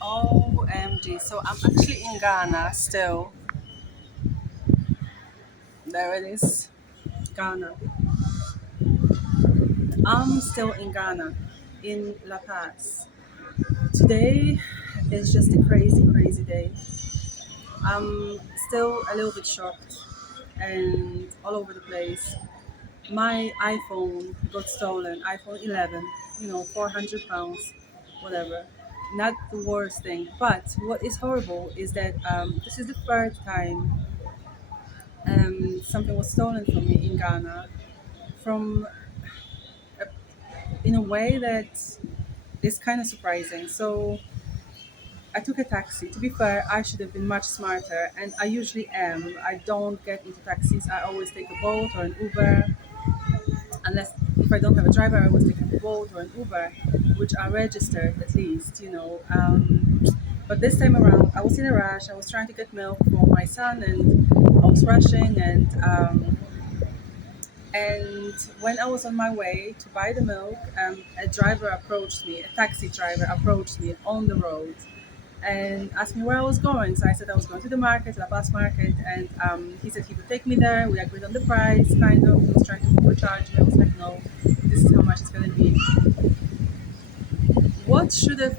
OMG. So I'm actually in Ghana still. There it is. Ghana. I'm still in Ghana, in La Paz. Today is just a crazy, crazy day. I'm still a little bit shocked and all over the place. My iPhone got stolen, iPhone 11, 400 pounds, whatever. Not the worst thing. But what is horrible is that this is the third time something was stolen from me in Ghana from a, in a way that is kind of surprising. So I took a taxi. To be fair, I should have been much smarter, and I usually am. I don't get into taxis. I always take a boat or an Uber, unless if I don't have a driver, I always take a boat or an Uber, which are registered at least. But this time around, I was in a rush. I was trying to get milk for my son, and I was rushing, and when I was on my way to buy the milk, a driver approached me, a taxi driver approached me on the road and asked me where I was going. So I said I was going to the market, La Paz market, and he said he would take me there. We agreed on the price, kind of. He was trying to overcharge me. I was like, no, this is how much it's going to be. What should have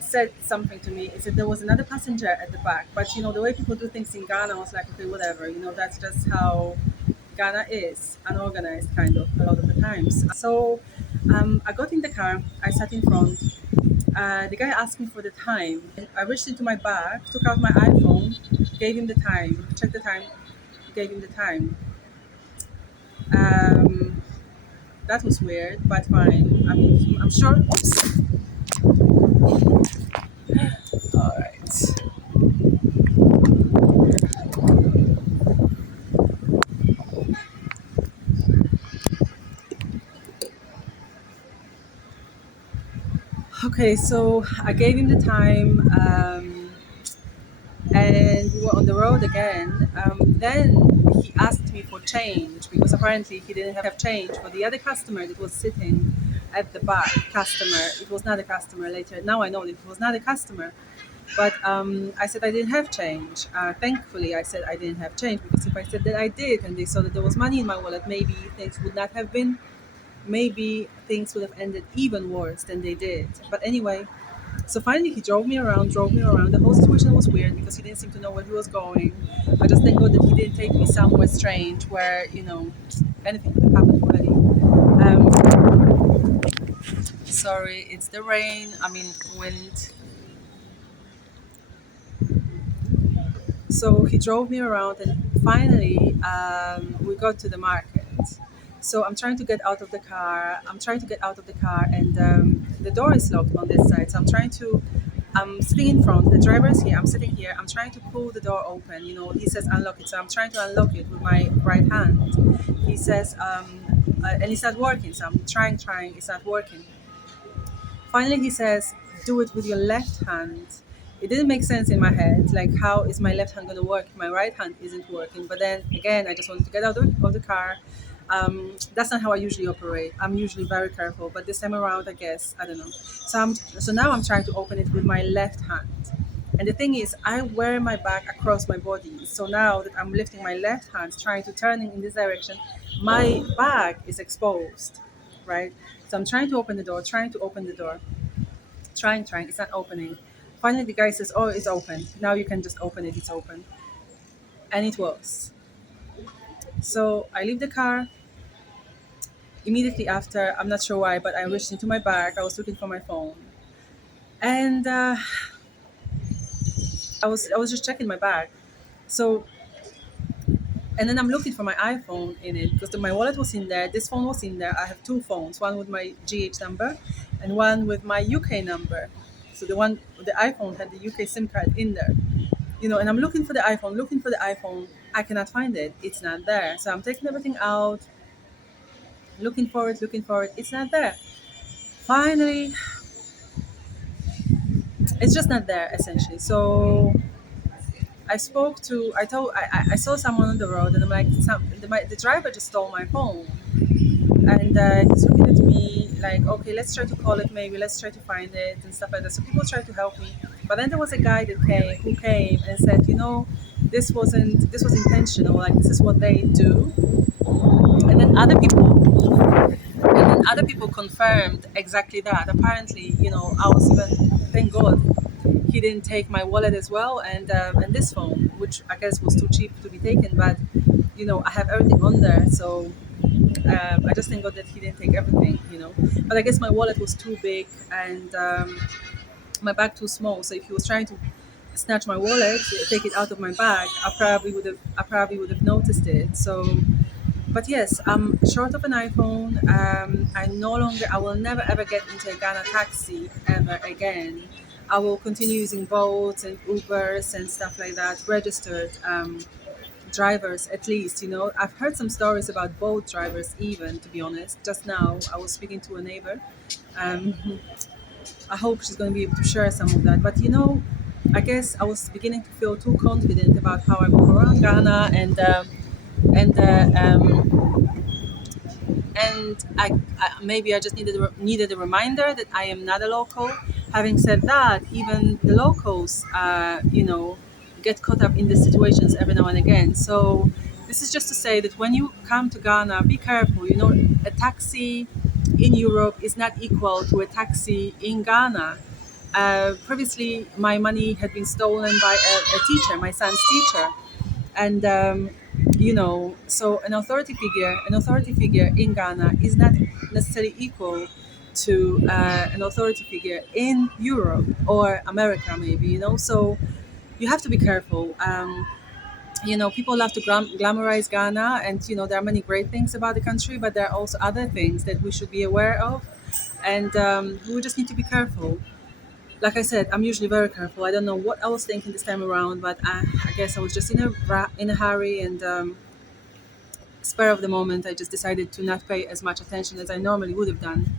said something to me is that there was another passenger at the back. But the way people do things in Ghana, I was like, okay, whatever. That's just how Ghana is unorganized, kind of, a lot of the times. So I got in the car, I sat in front. The guy asked me for the time. I reached into my bag, took out my iPhone, gave him the time, checked the time, gave him the time. Um, that was weird, but fine. I mean, I'm sure. Oops. All right. Okay, so I gave him the time. And we were on the road again. Then he asked me for change because apparently he didn't have change for the other customer that was sitting at the back. Customer, it was not a customer later. Now I know that it was not a customer. But I said I didn't have change. Thankfully, I said I didn't have change because if I said that I did and they saw that there was money in my wallet, maybe things would not have been. Maybe things would have ended even worse than they did. But anyway, so finally, he drove me around, drove me around. The whole situation was weird because he didn't seem to know where he was going. I just thank God that he didn't take me somewhere strange where, anything could have happened already. Sorry, it's the rain, I mean, wind. So he drove me around, and finally, we got to the market. So I'm trying to get out of the car. I'm trying to get out of the car, and the door is locked on this side. So I'm sitting in front. The driver is here. I'm sitting here. I'm trying to pull the door open. He says unlock it. So I'm trying to unlock it with my right hand. He says, and it's not working. So I'm trying. It's not working. Finally, he says, do it with your left hand. It didn't make sense in my head. Like, how is my left hand going to work if my right hand isn't working? But then again, I just wanted to get out of the car. That's not how I usually operate. I'm usually very careful, but this time around, I guess, I don't know. So now I'm trying to open it with my left hand. And the thing is, I wear my bag across my body. So now that I'm lifting my left hand, trying to turn it in this direction, my bag is exposed, right? So I'm trying to open the door, trying to open the door, trying. It's not opening. Finally, the guy says, "Oh, it's open. Now you can just open it. It's open." And it was. So I leave the car. Immediately after, I'm not sure why, but I reached into my bag. I was looking for my phone, and I was just checking my bag. So and then I'm looking for my iPhone in it because my wallet was in there. This phone was in there. I have two phones, one with my GH number, and one with my UK number. So the iPhone had the UK SIM card in there. And I'm looking for the iPhone, looking for the iPhone. I cannot find it. It's not there. So I'm taking everything out, looking for it. It's not there. Finally, it's just not there essentially. So I saw someone on the road, and I'm like, the driver just stole my phone. And he's looking at me like, okay, let's try to call it, maybe let's try to find it and stuff like that. So people tried to help me, but then there was a guy that came and said, this was intentional, like this is what they do. And then other people confirmed exactly that. Apparently, I was even, thank God, he didn't take my wallet as well, and this phone, which I guess was too cheap to be taken, but I have everything on there, so I just thank God that he didn't take everything. But I guess my wallet was too big and my bag too small. So if he was trying to snatch my wallet, take it out of my bag, I probably would have noticed it. So, but yes, I'm short of an iPhone. I will never ever get into a Ghana taxi ever again. I will continue using Bolt and Ubers and stuff like that, registered drivers at least. I've heard some stories about Bolt drivers, even, to be honest. Just now, I was speaking to a neighbor. Um, I hope she's going to be able to share some of that. But I guess I was beginning to feel too confident about how I walk around Ghana, and maybe I just needed a reminder that I am not a local. Having said that, even the locals, get caught up in these situations every now and again. So this is just to say that when you come to Ghana, be careful. A taxi in Europe is not equal to a taxi in Ghana. Previously, my money had been stolen by a teacher, my son's teacher, and so an authority figure in Ghana is not necessarily equal to an authority figure in Europe or America, maybe. So you have to be careful. People love to glamorize Ghana, and there are many great things about the country, but there are also other things that we should be aware of, and we just need to be careful. Like I said, I'm usually very careful. I don't know what I was thinking this time around, but I guess I was just in a hurry, and spur of the moment, I just decided to not pay as much attention as I normally would have done.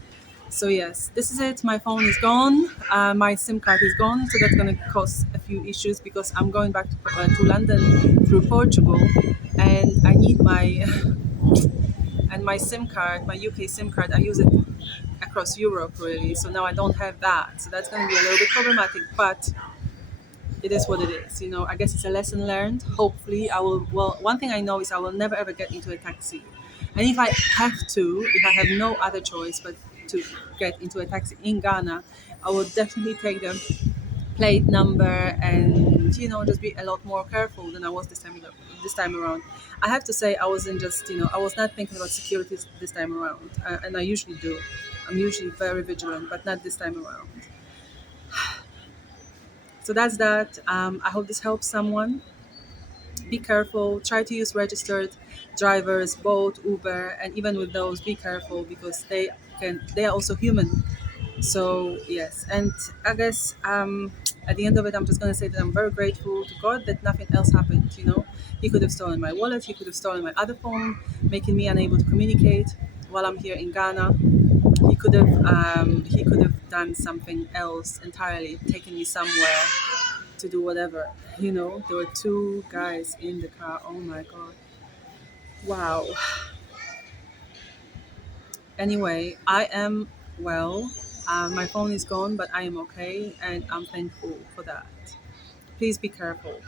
So yes, this is it. My phone is gone. My SIM card is gone, so that's going to cause a few issues because I'm going back to London through Portugal, and I need my and my SIM card, my UK SIM card. I use it across Europe really, so now I don't have that. So that's going to be a little bit problematic, but it is what it is. I guess it's a lesson learned. Hopefully, I will. Well, one thing I know is I will never ever get into a taxi, and if I have no other choice but to get into a taxi in Ghana, I will definitely take the plate number and just be a lot more careful than I was this time around. I have to say I wasn't just I was not thinking about security this time around, and I usually do. I'm usually very vigilant, but not this time around. So that's that. I hope this helps someone. Be careful. Try to use registered drivers, Bolt, Uber, and even with those, be careful because they are also human. So yes, and I guess at the end of it, I'm just gonna say that I'm very grateful to God that nothing else happened. He could have stolen my wallet. He could have stolen my other phone, making me unable to communicate while I'm here in Ghana. He could have done something else entirely, taken me somewhere to do whatever. There were two guys in the car. Oh my god. Wow. Anyway, I am well. My phone is gone, but I am okay, and I'm thankful for that. Please be careful.